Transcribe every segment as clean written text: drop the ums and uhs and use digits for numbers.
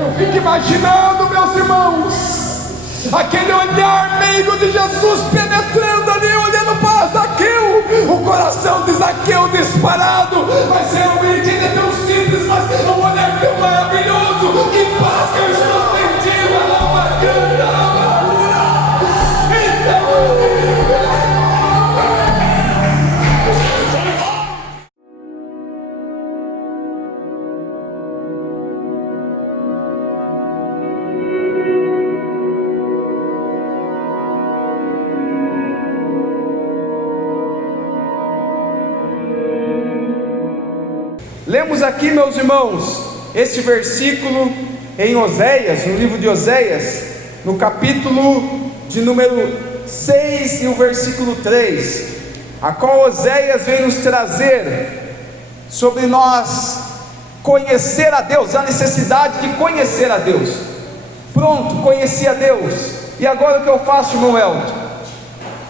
Eu fico imaginando, meus irmãos, aquele olhar meigo de Jesus penetrando ali, olhando para Zaqueu, o coração de Zaqueu disparado. Mas realmente ele é tão simples, mas um olhar tão maravilhoso. Que paz que eu estou sentindo, ela bacana, Lemos aqui, meus irmãos, este versículo em Oséias, no livro de Oséias, no capítulo de número 6 e o versículo 3, a qual Oséias vem nos trazer sobre nós conhecer a Deus, a necessidade de conhecer a Deus. Pronto, conheci a Deus, e agora o que eu faço, irmão Elton?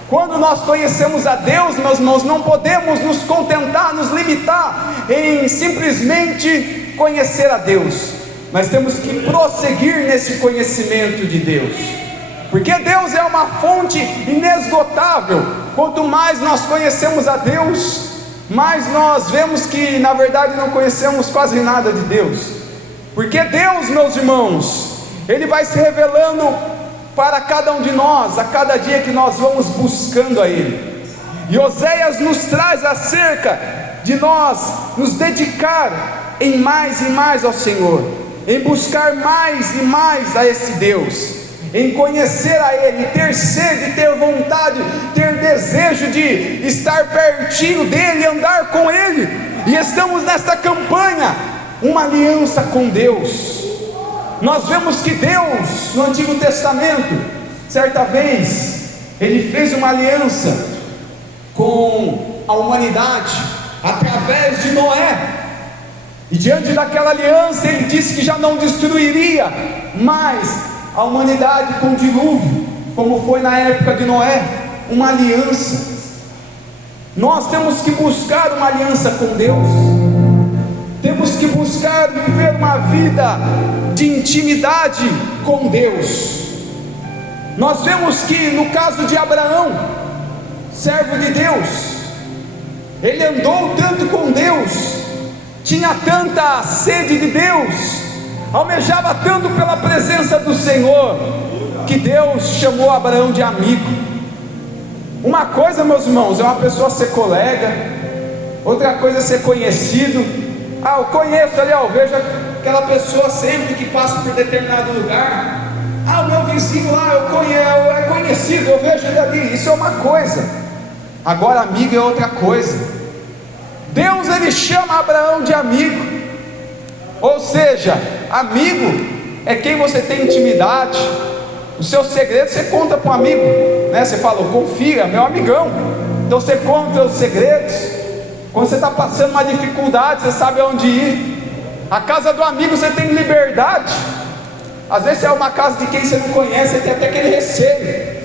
Quando nós conhecemos a Deus, meus irmãos, não podemos nos contentar, nos limitar em simplesmente conhecer a Deus, mas temos que prosseguir nesse conhecimento de Deus, porque Deus é uma fonte inesgotável. Quanto mais nós conhecemos a Deus, mais nós vemos que na verdade não conhecemos quase nada de Deus, porque Deus, meus irmãos, Ele vai se revelando para cada um de nós, a cada dia que nós vamos buscando a Ele. E Oséias nos traz acerca de nós nos dedicar em mais e mais ao Senhor, em buscar mais e mais a esse Deus, em conhecer a Ele, ter sede, ter vontade, ter desejo de estar pertinho dEle, andar com Ele. E estamos nesta campanha, uma aliança com Deus. Nós vemos que Deus, no Antigo Testamento, certa vez, Ele fez uma aliança com a humanidade, através de Noé, e diante daquela aliança, Ele disse que já não destruiria mais a humanidade com o dilúvio, como foi na época de Noé, uma aliança. Nós temos que buscar uma aliança com Deus, temos que buscar viver uma vida de intimidade com Deus. Nós vemos que no caso de Abraão, servo de Deus, ele andou tanto com Deus, tinha tanta sede de Deus, almejava tanto pela presença do Senhor, que Deus chamou Abraão de amigo. Uma coisa, meus irmãos, é uma pessoa ser colega, outra coisa é ser conhecido. Eu conheço ali, eu vejo aquela pessoa sempre que passa por determinado lugar. O meu vizinho lá, é conhecido, eu vejo ele ali. Isso é uma coisa. Agora amigo é outra coisa. Deus, Ele chama Abraão de amigo. Ou seja, amigo é quem você tem intimidade. Os seus segredos você conta para um amigo, né? Você fala, confia, meu amigão. Então você conta os segredos. Quando você está passando uma dificuldade, você sabe aonde ir. A casa do amigo você tem liberdade. Às vezes é uma casa de quem você não conhece, você tem até aquele receio.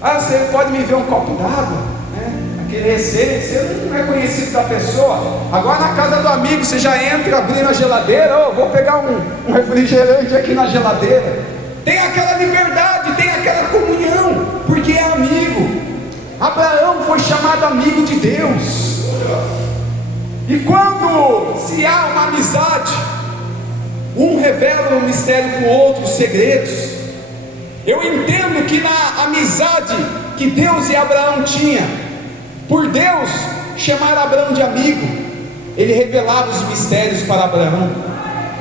Você pode me ver um copo d'água, né? Aquele receio, você não é conhecido da pessoa. Agora na casa do amigo você já entra abrindo a geladeira. Vou pegar um refrigerante aqui na geladeira. Tem aquela liberdade, tem aquela comunhão, porque é amigo. Abraão foi chamado amigo de Deus. E quando se há uma amizade, um revela um mistério para o outro, os segredos. Eu entendo que na amizade que Deus e Abraão tinham, por Deus chamar Abraão de amigo, Ele revelava os mistérios para Abraão.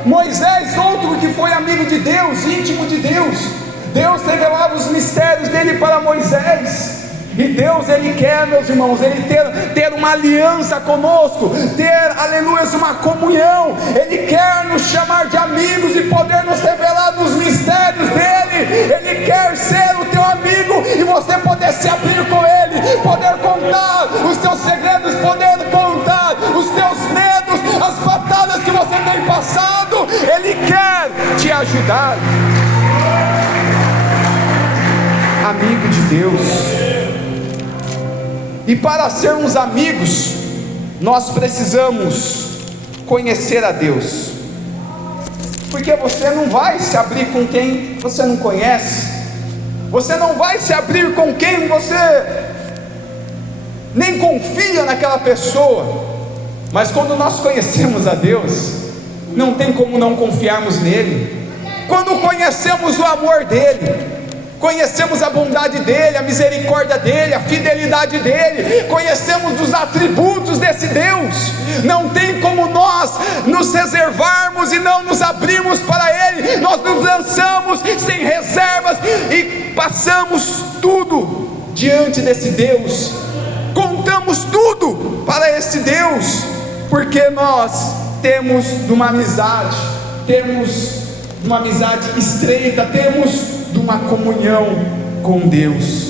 Moisés, outro que foi amigo de Deus, íntimo de Deus, Deus revelava os mistérios dele para Moisés. E Deus, Ele quer, meus irmãos, Ele ter uma aliança conosco, ter, aleluia, uma comunhão. Ele quer nos chamar de amigos e poder nos revelar os mistérios dEle. Ele quer ser o teu amigo e você poder se abrir com Ele, poder contar os teus segredos, poder contar os teus medos, as batalhas que você tem passado. Ele quer te ajudar. Amigo de Deus. E para sermos amigos, nós precisamos conhecer a Deus. porque você não vai se abrir com quem você não conhece, você não vai se abrir com quem você nem confia naquela pessoa. Mas quando nós conhecemos a Deus, não tem como não confiarmos nele. Quando conhecemos o amor dele, conhecemos a bondade dele, a misericórdia dele, a fidelidade dele, conhecemos os atributos desse Deus, não tem como nós nos reservarmos e não nos abrirmos para ele. Nós nos lançamos sem reservas e passamos tudo diante desse Deus, contamos tudo para esse Deus, porque nós temos uma amizade estreita, temos de uma comunhão com Deus.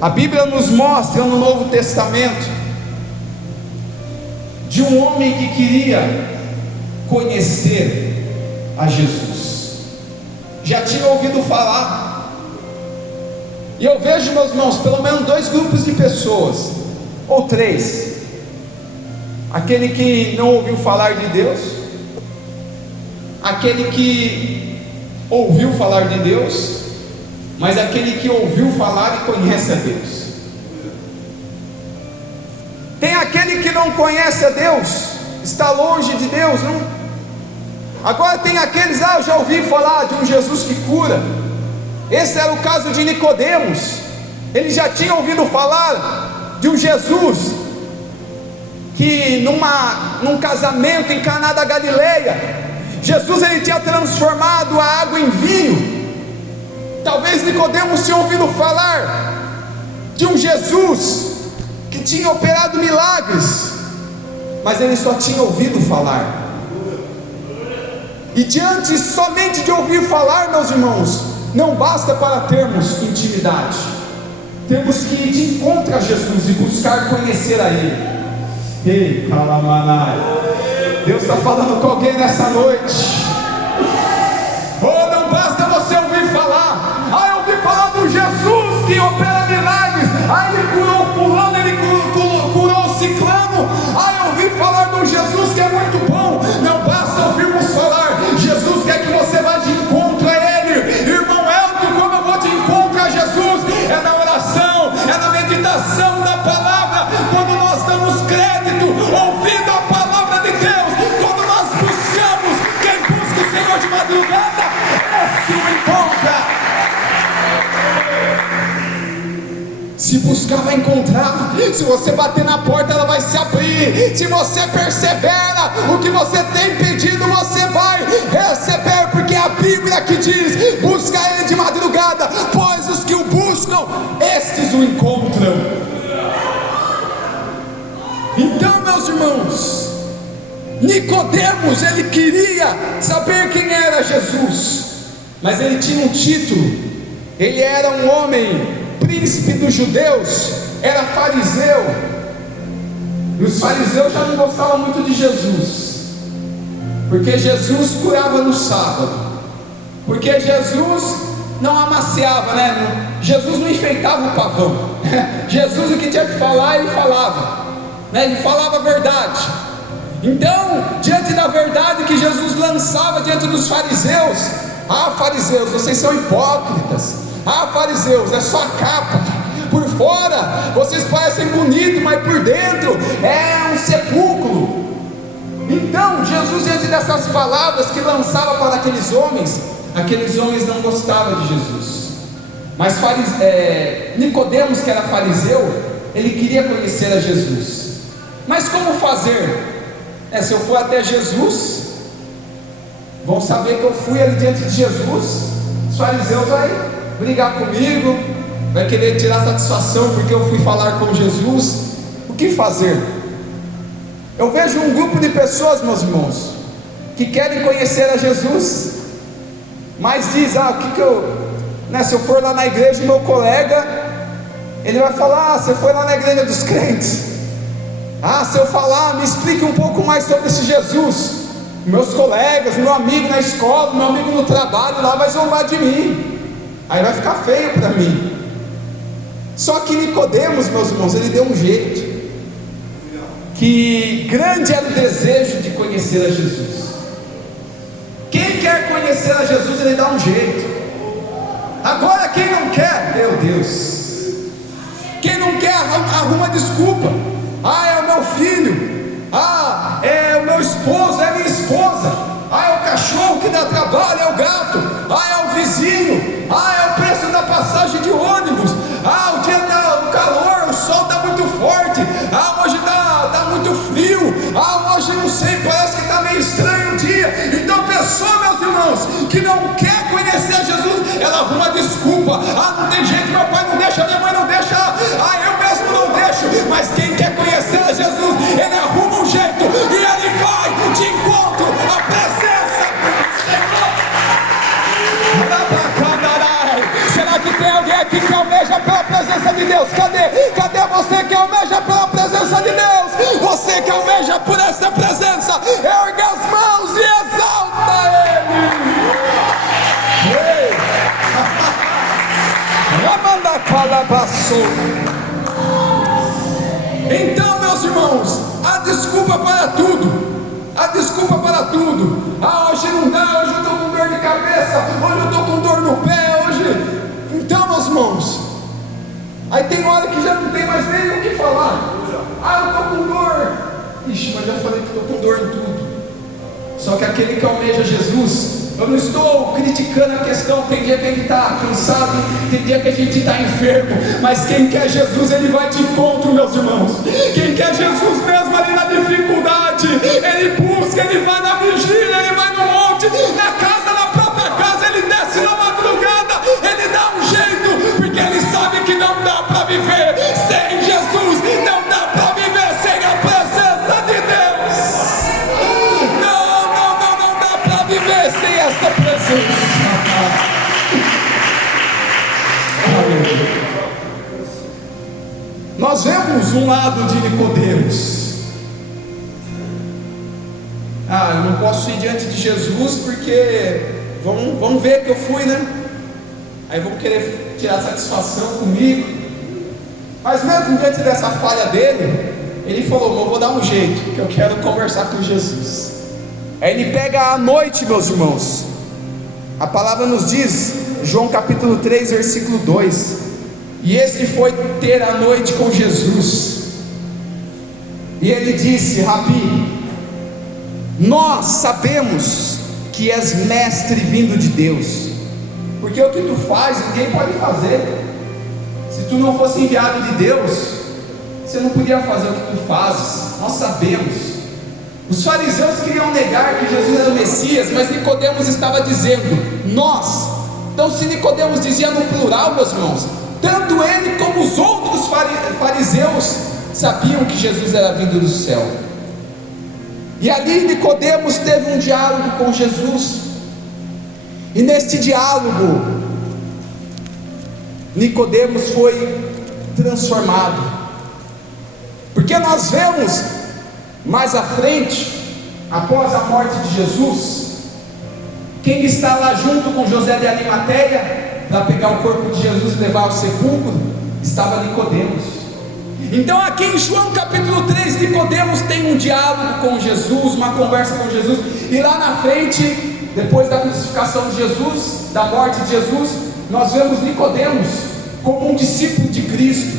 A Bíblia nos mostra no Novo Testamento de um homem que queria conhecer a Jesus, já tinha ouvido falar, e eu vejo, meus irmãos, pelo menos dois grupos de pessoas, ou três: aquele que não ouviu falar de Deus, aquele que ouviu falar de Deus, mas aquele que ouviu falar e conhece a Deus. Tem aquele que não conhece a Deus, está longe de Deus, não? Agora tem aqueles: eu já ouvi falar de um Jesus que cura. Esse era o caso de Nicodemos. Ele já tinha ouvido falar de um Jesus que num casamento em Caná da Galileia, Jesus ele tinha transformado a água em vinho. Talvez Nicodemos tinha ouvido falar de um Jesus que tinha operado milagres, mas ele só tinha ouvido falar. E diante somente de ouvir falar, meus irmãos, não basta para termos intimidade. Temos que ir de encontro a Jesus e buscar conhecer a Ele. Ei, Calamanai, Deus está falando com alguém nessa noite. Oh, não basta você ouvir falar: eu ouvi falar do Jesus que opera milagres, ele curou fulano, ele curou ciclano, eu ouvi falar do Jesus que é muito bom. Não basta ouvirmos falar, Jesus quer que você vá de encontro a Ele. Irmão Elton, como eu vou de encontro a Jesus? É na oração, é na meditação da palavra, quando nós damos crédito, ouvindo a palavra de Deus, quando nós buscamos. Quem busca o Senhor de madrugada, esse o encontra. Se buscar, vai encontrar. Se você bater na porta, ela vai se abrir. Se você persevera, o que você tem pedido, você vai receber, porque é a Bíblia que diz: busca Ele de madrugada, pois os que o buscam, estes o encontram. Então, meus irmãos, Nicodemos, ele queria saber quem era Jesus, mas ele tinha um título. Ele era um homem príncipe dos judeus, era fariseu, e os fariseus já não gostavam muito de Jesus, porque Jesus curava no sábado, porque Jesus não amaciava, Jesus não enfeitava o pavão. Jesus, o que tinha que falar, ele falava, ele falava a verdade. Então, diante da verdade que Jesus lançava diante dos fariseus: fariseus, vocês são hipócritas. Fariseus, é só a capa, por fora vocês parecem bonitos, mas por dentro é um sepulcro. Então Jesus, diante dessas palavras que lançava para aqueles homens não gostavam de Jesus. Mas Nicodemos, que era fariseu, ele queria conhecer a Jesus. Mas como fazer? Se eu for até Jesus, vão saber que eu fui ali diante de Jesus. Os fariseus vão brigar comigo, vai querer tirar satisfação porque eu fui falar com Jesus. O que fazer? Eu vejo um grupo de pessoas, meus irmãos, que querem conhecer a Jesus, mas diz: se eu for lá na igreja, meu colega, ele vai falar: você foi lá na igreja dos crentes? Se eu falar, me explique um pouco mais sobre esse Jesus. Meus colegas, meu amigo na escola, meu amigo no trabalho, lá vai zombar de mim, aí vai ficar feio para mim. Só que Nicodemos, meus irmãos, ele deu um jeito, que grande era o desejo de conhecer a Jesus. quer conhecer a Jesus, ele dá um jeito. Agora quem não quer, meu Deus, quem não quer arruma desculpa. É o meu filho, é o meu esposo, é a minha esposa, é o cachorro que dá trabalho, é o gato, é o vizinho, é o preço da passagem de ônibus, o dia do calor, o sol está muito forte, hoje está muito frio, hoje não sei, parece que está meio estranho o dia. Então pessoa, meus irmãos, que não quer conhecer Jesus, ela arruma desculpa. Não tem jeito, meu pai não deixa, minha mãe não deixa, eu mesmo não deixo. Mas quem quer conhecer a Jesus, ele arruma um jeito e ele vai de encontro à presença do Senhor. Será que tem alguém aqui que almeja pela presença de Deus? Cadê você que almeja pela presença de Deus? Você que almeja por essa presença, ergue as mãos e exalta Ele. Então, meus irmãos, há desculpa para tudo. Há desculpa para tudo. Hoje não dá, hoje eu estou com dor de cabeça, hoje eu estou com dor no pé, hoje. Então, meus irmãos, aí tem hora que já não tem mais nem o que falar. Eu estou com dor. Ixi, mas já falei que estou com dor em tudo. Só que aquele que almeja Jesus, eu não estou criticando a questão. Tem dia que a gente está cansado, tem dia que a gente está enfermo, mas quem quer Jesus, ele vai de encontro, meus irmãos. Quem quer Jesus mesmo ali na dificuldade, ele busca, ele vai na vigília, ele vai no monte, na casa, na própria casa, ele desce na madrugada, ele dá um jeito, porque ele sabe que não dá para viver sem Jesus, não dá para viver sem a presença de Deus. Não dá para viver sem essa presença. Nós vemos um lado de Nicodemos. Eu não posso ir diante de Jesus porque vão ver que eu fui, né? Aí vão querer tirar satisfação comigo. Mas mesmo diante dessa falha dele, ele falou: eu vou dar um jeito, que eu quero conversar com Jesus. Aí ele pega à noite, meus irmãos. A palavra nos diz, João capítulo 3, versículo 2: e este foi ter a noite com Jesus. E ele disse: Rabi, nós sabemos que és mestre vindo de Deus, porque o que tu faz, ninguém pode fazer. Se tu não fosse enviado de Deus, você não podia fazer o que tu fazes. Nós sabemos. Os fariseus queriam negar que Jesus era o Messias, mas Nicodemos estava dizendo nós. Então, se Nicodemos dizia no plural, meus irmãos, tanto ele como os outros fariseus sabiam que Jesus era vindo do céu. E ali Nicodemos teve um diálogo com Jesus. E neste diálogo, Nicodemos foi transformado. Porque nós vemos mais à frente, após a morte de Jesus, quem está lá junto com José de Arimateia para pegar o corpo de Jesus e levar ao sepulcro, estava Nicodemos. Então aqui em João capítulo 3, Nicodemos tem um diálogo com Jesus, uma conversa com Jesus, e lá na frente, depois da crucificação de Jesus, da morte de Jesus, nós vemos Nicodemos como um discípulo de Cristo.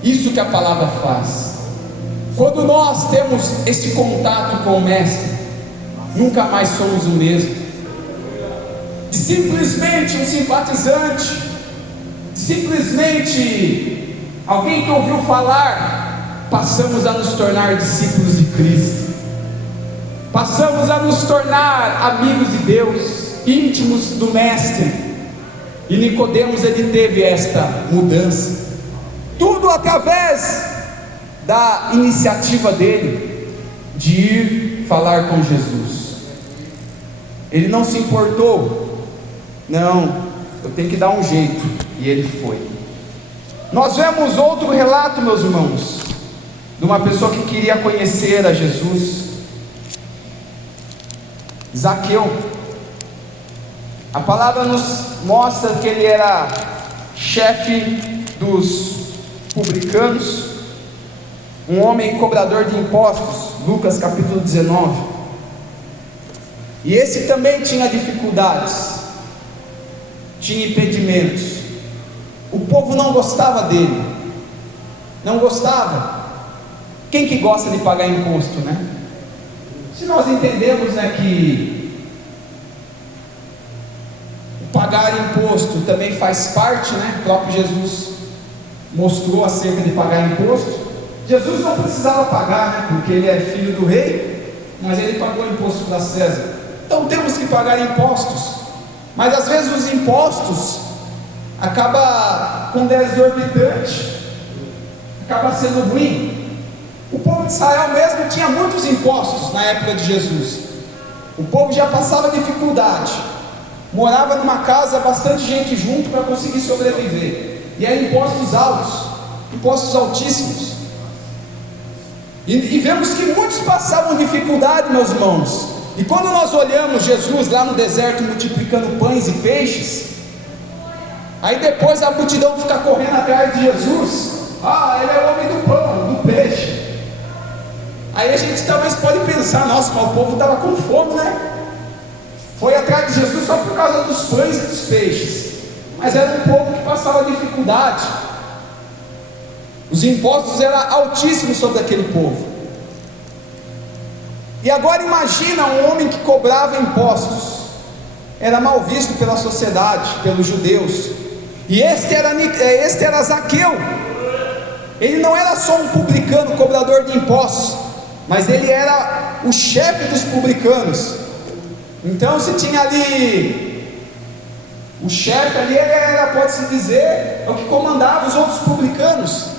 Isso que a palavra faz. Quando nós temos este contato com o Mestre, nunca mais somos o mesmo. De simplesmente um simpatizante, simplesmente alguém que ouviu falar, passamos a nos tornar discípulos de Cristo, passamos a nos tornar amigos de Deus, íntimos do Mestre. E Nicodemos, ele teve esta mudança, tudo através da iniciativa dele de ir falar com Jesus. Ele não se importou, não, eu tenho que dar um jeito, e ele foi. Nós vemos outro relato, meus irmãos, de uma pessoa que queria conhecer a Jesus, Zaqueu. A palavra nos mostra que ele era chefe dos publicanos, um homem cobrador de impostos, Lucas capítulo 19. E esse também tinha dificuldades, tinha impedimentos. O povo não gostava dele, não gostava. Quem que gosta de pagar imposto, né? Se nós entendemos, né, que pagar imposto também faz parte, né? O próprio Jesus mostrou acerca de pagar imposto. Jesus não precisava pagar, né? Porque ele é filho do rei, mas ele pagou imposto para César. Então temos que pagar impostos, mas às vezes os impostos acaba quando é exorbitante, acaba sendo ruim. O povo de Israel mesmo tinha muitos impostos na época de Jesus. O povo já passava dificuldade, morava numa casa, bastante gente junto para conseguir sobreviver, e eram impostos altos, impostos altíssimos. E vemos que muitos passavam dificuldade, meus irmãos. E quando nós olhamos Jesus lá no deserto multiplicando pães e peixes, aí depois a multidão fica correndo atrás de Jesus. Ah, ele é o homem do pão, do peixe. Aí a gente talvez pode pensar, nossa, mas o povo estava com fome, né? Foi atrás de Jesus só por causa dos pães e dos peixes. Mas era um povo que passava dificuldade. Os impostos eram altíssimos sobre aquele povo. E agora imagina um homem que cobrava impostos, era mal visto pela sociedade, pelos judeus. E este era Zaqueu. Ele não era só um publicano, cobrador de impostos, mas ele era o chefe dos publicanos. Então se tinha ali o chefe ali, ele era, pode-se dizer, o que comandava os outros publicanos.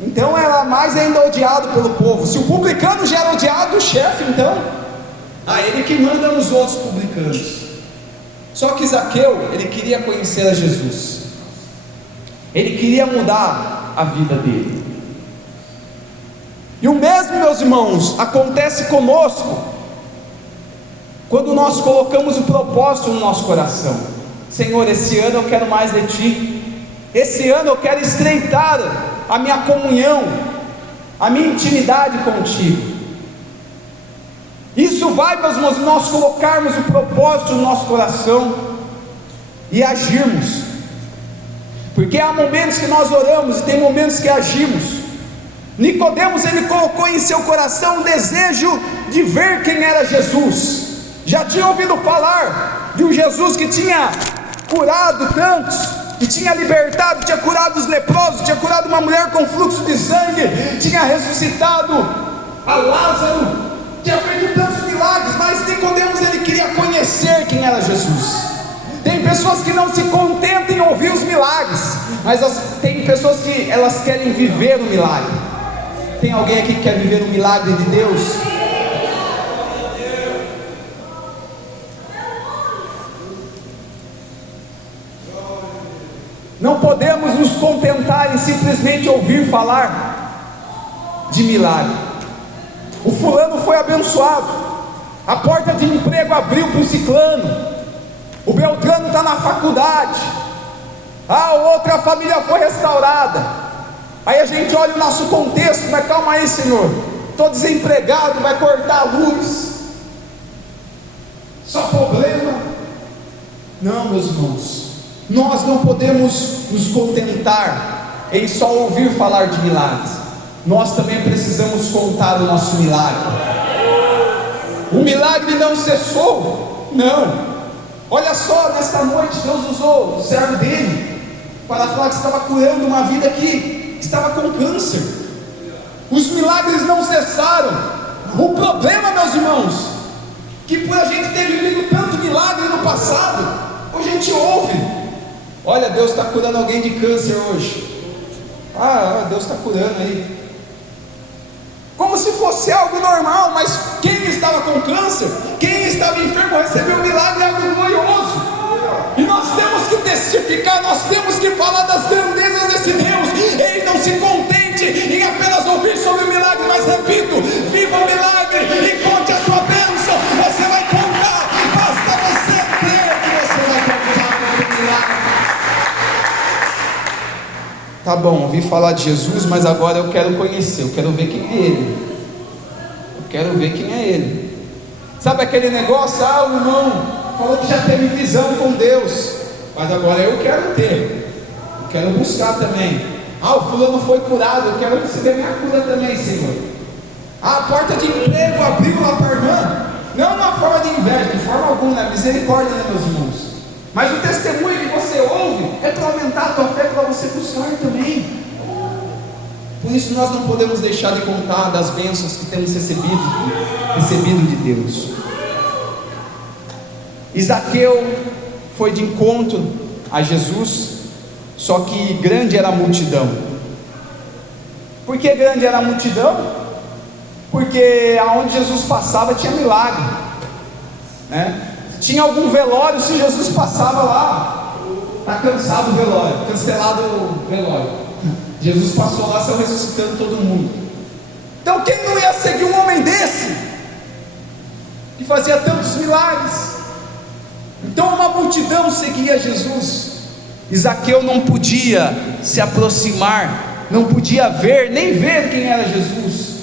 Então era mais ainda odiado pelo povo. Se o publicano já era odiado, o chefe então, ele que manda nos outros publicanos. Só que Zaqueu, ele queria conhecer a Jesus, ele queria mudar a vida dele. E o mesmo, meus irmãos, acontece conosco quando nós colocamos o propósito no nosso coração. Senhor, esse ano eu quero mais de Ti, esse ano eu quero estreitar a minha comunhão, a minha intimidade contigo. Isso vai, meus irmãos, nós colocarmos o propósito no nosso coração e agirmos, porque há momentos que nós oramos e tem momentos que agimos. Nicodemos, ele colocou em seu coração o desejo de ver quem era Jesus. Já tinha ouvido falar de um Jesus que tinha curado tantos, que tinha libertado, tinha curado os leprosos, tinha curado uma mulher com fluxo de sangue, tinha ressuscitado a Lázaro, tinha feito tantos milagres. Mas Nicodemos, ele queria conhecer quem era Jesus. Tem pessoas que não se contentam em ouvir os milagres, mas tem pessoas que elas querem viver o milagre. Tem alguém aqui que quer viver o milagre de Deus? Não podemos nos contentar em simplesmente ouvir falar de milagre. O fulano foi abençoado, a porta de emprego abriu para o ciclano, o Beltrano está na faculdade, outra família foi restaurada. Aí a gente olha o nosso contexto, mas calma aí, Senhor, estou desempregado, vai cortar a luz, só problema. Não, meus irmãos, nós não podemos nos contentar em só ouvir falar de milagres. Nós também precisamos contar o nosso milagre. O milagre não cessou, não. Olha só, nesta noite Deus usou o servo dele para falar que estava curando uma vida que estava com câncer. Os milagres não cessaram. O problema, meus irmãos, que por a gente ter vivido tanto milagre no passado, hoje a gente ouve: olha, Deus está curando alguém de câncer hoje. Deus está curando aí, como se fosse algo normal. Mas quem estava com câncer, quem estava enfermo, recebeu um milagre, algo glorioso. E nós temos que testificar, nós temos que falar das grandezas desse Deus. Ei, não se contente em apenas ouvir sobre o milagre, mas repito, viva o milagre e conte a tua bênção. Você vai contar, basta você crer que você vai contar com o milagre. Tá bom, ouvi falar de Jesus, mas agora eu quero conhecer, eu quero ver quem é Ele. Eu quero ver quem é Ele. Sabe aquele negócio? Ah, o irmão falou que já teve visão com Deus, mas agora eu quero ter, eu quero buscar também. Ah, o fulano foi curado, eu quero receber minha cura também, Senhor. Ah, a porta de emprego abriu lá para a irmã. Não uma forma de inveja, de forma alguma, misericórdia, né, meus irmãos? Mas o testemunho que você ouve é para aumentar a tua fé, para você buscar também. Por isso nós não podemos deixar de contar das bênçãos que temos recebido de Deus. Zaqueu foi de encontro a Jesus, só que grande era a multidão. Por que grande era a multidão? Porque aonde Jesus passava tinha milagre, né? Tinha algum velório, se Jesus passava lá, está cansado o velório, cancelado o velório. Jesus passou lá, saiu ressuscitando todo mundo. Então quem não ia seguir um homem desse, que fazia tantos milagres? Então uma multidão seguia Jesus. Zaqueu não podia se aproximar, não podia ver, nem ver quem era Jesus,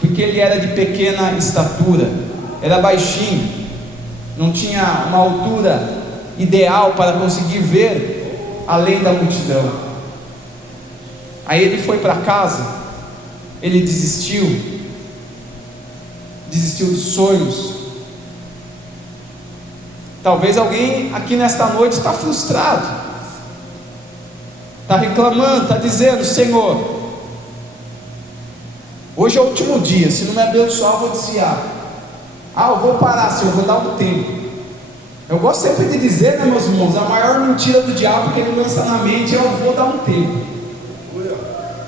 porque ele era de pequena estatura, era baixinho, não tinha uma altura ideal para conseguir ver além da multidão. Aí ele foi para casa, ele desistiu dos sonhos. Talvez alguém aqui nesta noite está frustrado, está reclamando, está dizendo: Senhor, hoje é o último dia, se não me abençoar eu vou desviar. Eu vou parar, Senhor, vou dar um tempo. Eu gosto sempre de dizer, né, meus irmãos, a maior mentira do diabo que ele lança na mente é: eu vou dar um tempo.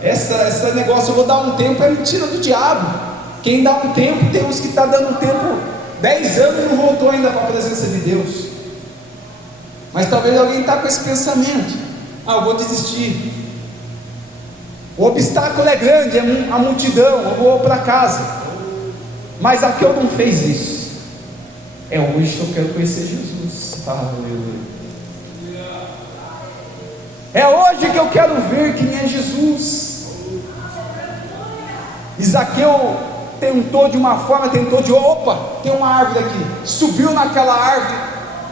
Esse negócio, eu vou dar um tempo, é mentira do diabo. Quem dá um tempo, tem uns que está dando um tempo 10 anos e não voltou ainda para a presença de Deus. Mas talvez alguém está com esse pensamento: eu vou desistir, o obstáculo é grande, é a multidão, eu vou para casa. Mas Zaqueu não fez isso. É hoje que eu quero conhecer Jesus. Aleluia. É hoje que eu quero ver quem é Jesus. Zaqueu tentou de uma forma, opa, tem uma árvore aqui, subiu naquela árvore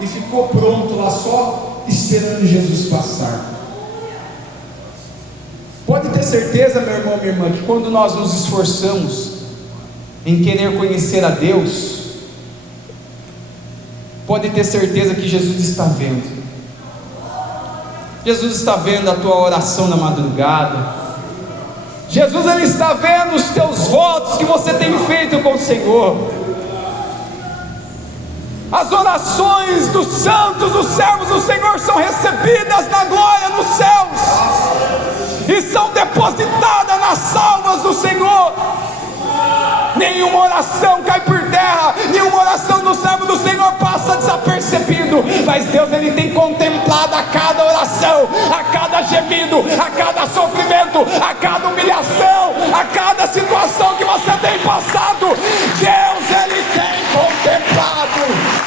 e ficou pronto lá, só esperando Jesus passar. Pode ter certeza, meu irmão, minha irmã, que quando nós nos esforçamos em querer conhecer a Deus, pode ter certeza que Jesus está vendo. Jesus está vendo a tua oração na madrugada. Jesus, Ele está vendo os teus votos que você tem feito com o Senhor. As orações dos santos, dos servos do Senhor são recebidas na glória nos céus e são depositadas nas salvas do Senhor. Nenhuma oração cai por terra, nenhuma oração do servo do Senhor passa desapercebido, mas Deus, Ele tem contemplado a cada oração, a cada gemido, a cada sofrimento, a cada humilhação, a cada situação que você tem passado. Deus, Ele tem contemplado.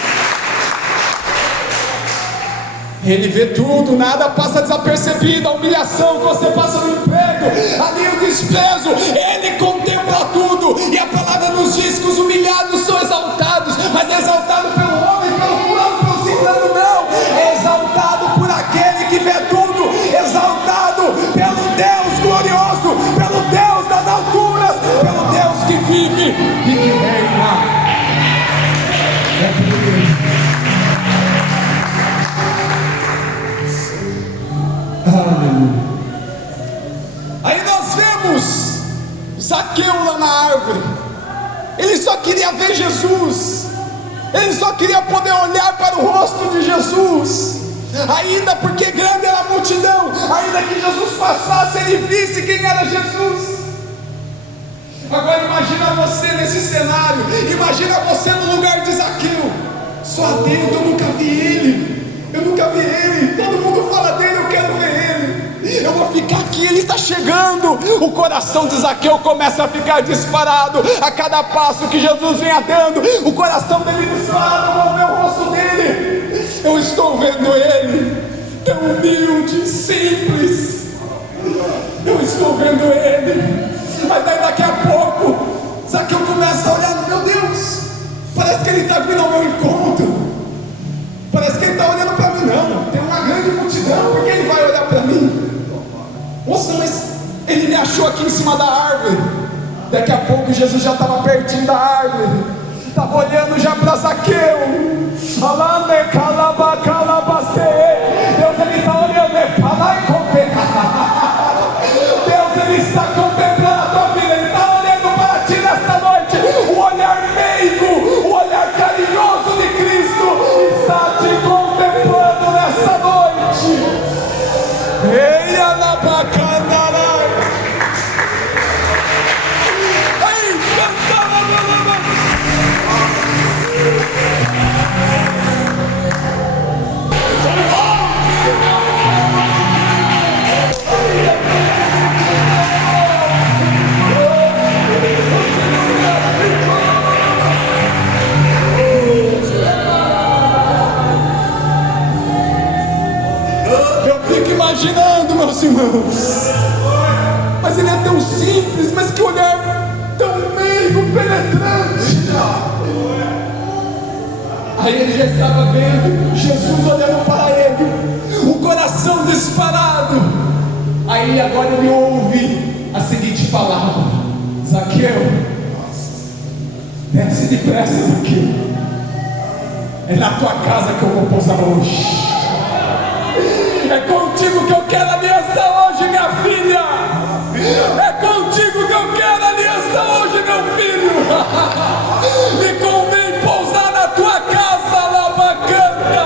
Ele vê tudo, nada passa desapercebido. A humilhação que você passa no emprego, ali o desprezo, Ele contempla tudo. E a palavra nos diz que os humilhados são exaltados, mas é exaltado pelo homem, pelo fulano, pelo ciclano não. É exaltado por aquele que vê tudo, exaltado pelo Deus glorioso, pelo Deus das alturas, pelo Deus que vive e que reina. Aleluia. Aí nós vemos Zaqueu lá na árvore. Ele só queria ver Jesus, ele só queria poder olhar para o rosto de Jesus, ainda porque grande era a multidão, ainda que Jesus passasse, ele visse quem era Jesus. Agora imagina você nesse cenário, imagina você no lugar de Zaqueu. Só Deus, eu nunca vi ele, todo mundo fala dele, eu quero ver ele, eu vou ficar aqui, ele está chegando. O coração de Zaqueu começa a ficar disparado, a cada passo que Jesus venha dando, o coração dele dispara, eu vou ver o rosto dele, eu estou vendo ele, tão humilde, simples, eu estou vendo ele. Mas daí daqui a pouco, Zaqueu começa a olhar, meu Deus, parece que ele está ao meu encontro. Parece que ele está olhando para mim, não. Tem uma grande multidão, por que ele vai olhar para mim? Moça, mas ele me achou aqui em cima da árvore. Daqui a pouco Jesus já estava pertinho da árvore, estava olhando já para Zaqueu. Deus, ele está olhando, Deus, ele está contemplando a tua vida, ele está olhando para ti nesta noite. O olhar meigo, o olhar carinhoso de Cristo está te contemplando nesta noite. Ei, Anabacandarai, ei, cantarabalamas. Eu fico imaginando, meus irmãos, mas ele é tão simples, mas que olhar tão meigo, penetrante. Aí ele já estava vendo Jesus olhando para ele, o coração disparado. Aí agora ele ouve a seguinte palavra: Zaqueu, desce depressa, Zaqueu, é na tua casa que eu vou pousar hoje. É contigo que eu quero aliança hoje, minha filha. É contigo que eu quero aliança hoje, meu filho. Me convém pousar na tua casa, Labacanta.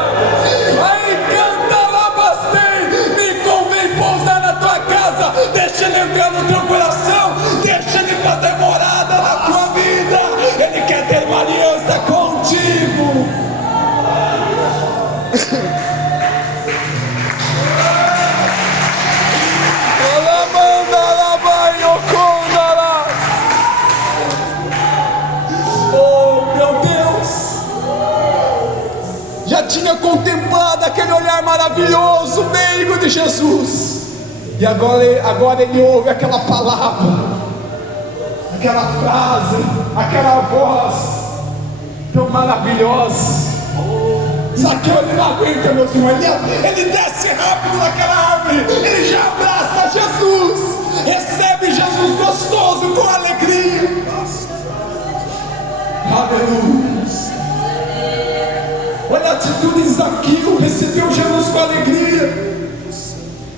Aí canta, Labastei. Me convém pousar na tua casa. Deixa ele entrar no teu coração. Deixa ele fazer morada na tua vida. Ele quer ter uma aliança contigo. Oh, meu Deus! Já tinha contemplado aquele olhar maravilhoso, meigo de Jesus, e agora ele ouve aquela palavra, aquela frase, aquela voz tão maravilhosa. Zaqueu, ele não aguenta, meus irmãos, ele desce rápido naquela árvore, ele já abraça Jesus, recebe Jesus gostoso, com alegria. Aleluia. Olha a atitude de Zaqueu, recebeu Jesus com alegria.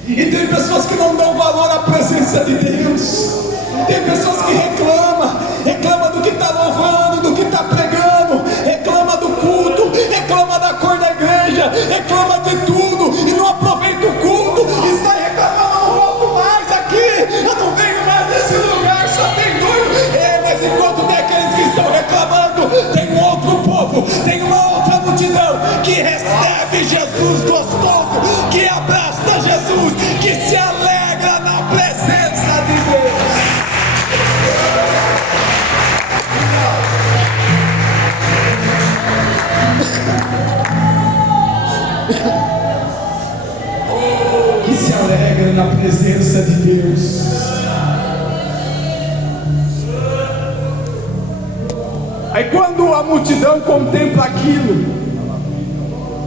E tem pessoas que não dão valor à presença de Deus. Tem pessoas que reclamam do que está louvando, do que está pregando, reclama do culto, reclama da cor da igreja, reclama de tudo e não aproveita o culto e sai reclamando: eu não volto mais aqui, eu não venho mais nesse lugar, só tem doido. Mas enquanto tem aqueles que estão reclamando, tem um outro povo, tem uma outra multidão que recebe Jesus gostoso, que abraça Jesus, que se alegra na presença de Deus. Que se alegra na presença de Deus. Aí quando a multidão contempla aquilo,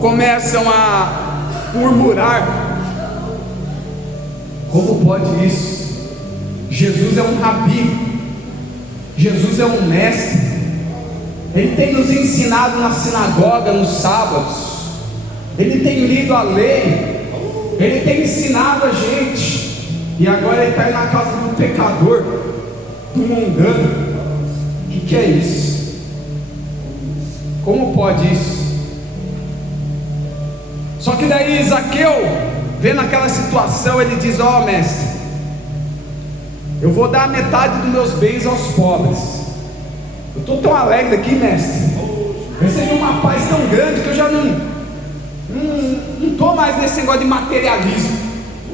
começam a murmurar: como pode isso? Jesus é um rabi, Jesus é um mestre, ele tem nos ensinado na sinagoga nos sábados, ele tem lido a lei, ele tem ensinado a gente, e agora ele está na casa do pecador, do mundano. O que é isso? Como pode isso? Só que daí Zaqueu, vendo aquela situação, ele diz: ó, mestre, eu vou dar a metade dos meus bens aos pobres. Eu estou tão alegre aqui, mestre, eu recebi uma paz tão grande que eu já não estou mais nesse negócio de materialismo.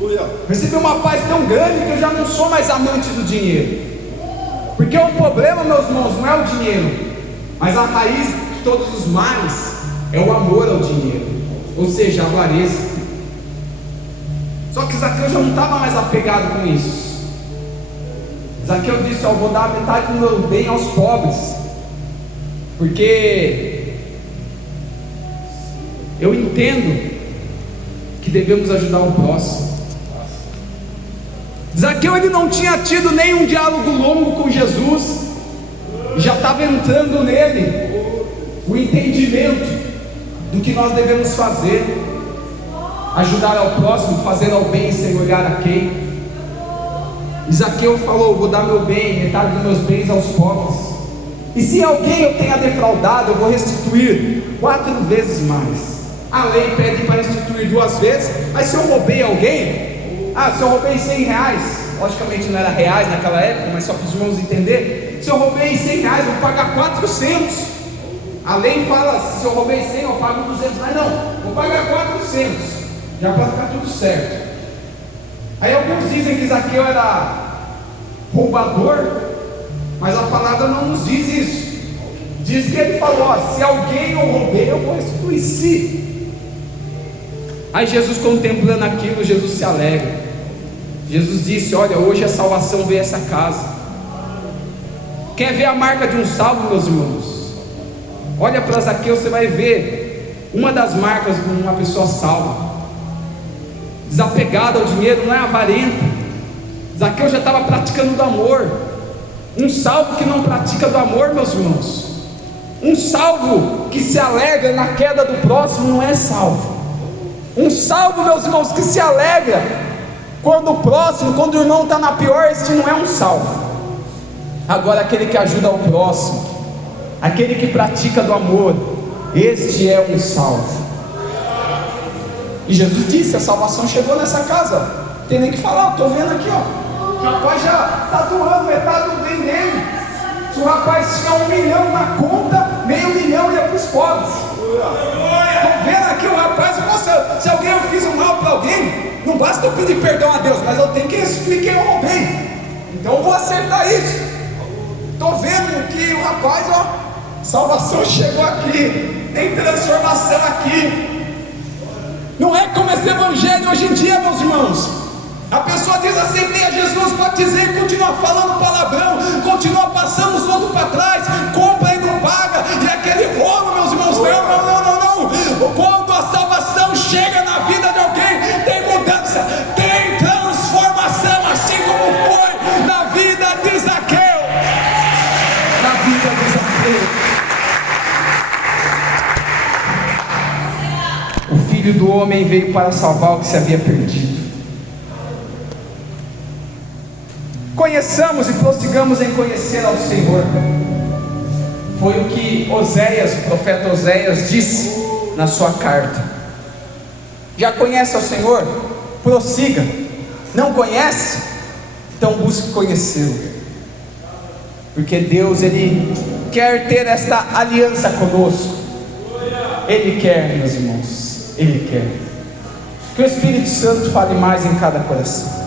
Eu recebi uma paz tão grande que eu já não sou mais amante do dinheiro. Porque o problema, meus irmãos, não é o dinheiro, mas a raiz de todos os males é o amor ao dinheiro, ou seja, a avareza. Só que Zaqueu já não estava mais apegado com isso. Zaqueu disse: ó, vou dar a metade do meu bem aos pobres, porque Eu entendo que devemos ajudar o próximo. Zaqueu, ele não tinha tido nenhum diálogo longo com Jesus, já estava entrando nele o entendimento do que nós devemos fazer: ajudar ao próximo, fazer ao bem sem olhar a quem. Zaqueu falou: vou dar meu bem, metade dos meus bens aos pobres, e se alguém eu tenha defraudado, eu vou restituir 4 vezes mais. A lei pede para restituir 2 vezes, mas se eu roubei alguém, se eu roubei 100 reais, logicamente não era reais naquela época, mas só para os irmãos entenderem, se eu roubei 100 reais, eu vou pagar 400. A lei fala, se eu roubei 100, eu pago 200, mas não, vou pagar 400, já para ficar tudo certo. Aí alguns dizem que Zaqueu era roubador, mas a palavra não nos diz isso. Diz que ele falou: se alguém eu roubei, eu vou restituir. Se. Aí Jesus, contemplando aquilo, Jesus se alegra. Jesus disse: olha, hoje a salvação veio a essa casa. Quer ver a marca de um salvo, meus irmãos? Olha para Zaqueu, você vai ver uma das marcas de uma pessoa salva, desapegada ao dinheiro, não é avarenta. Zaqueu já estava praticando do amor. Um salvo que não pratica do amor, meus irmãos, um salvo que se alegra na queda do próximo, não é salvo. Um salvo, meus irmãos, que se alegra quando o próximo, quando o irmão está na pior, este não é um salvo. Agora, aquele que ajuda o próximo, aquele que pratica do amor, este é um salvo. E Jesus disse: a salvação chegou nessa casa. Não tem nem que falar, estou vendo aqui, ó. O rapaz já está doando metade do bem dele. Se o rapaz tinha 1 milhão na conta, meio milhão ia para os pobres. Estou vendo aqui o rapaz. Se alguém eu fiz um mal para alguém, não basta eu pedir perdão a Deus, mas eu tenho que restituir quem eu roubei. Então eu vou acertar isso. Estou vendo que o rapaz, ó, salvação chegou aqui, tem transformação aqui. Não é como esse evangelho hoje em dia, meus irmãos. A pessoa diz: aceitei a Jesus, batizei, continua falando palavrão, continua passando os outros para trás, compra e não paga, e aquele rolo, meus irmãos. Não. Quando a salvação chega na vida de alguém, tem mudança, tem transformação, assim como foi na vida de Zaqueu. Na vida de Zaqueu, o Filho do Homem veio para salvar o que se havia perdido. Conheçamos e prossigamos em conhecer ao Senhor. Foi o que Oséias, o profeta Oséias, disse na sua carta. Já conhece ao Senhor? Prossiga. Não conhece? Então busque conhecê-lo, porque Deus, Ele quer ter esta aliança conosco. Ele quer, meus irmãos, Ele quer. Que o Espírito Santo fale mais em cada coração.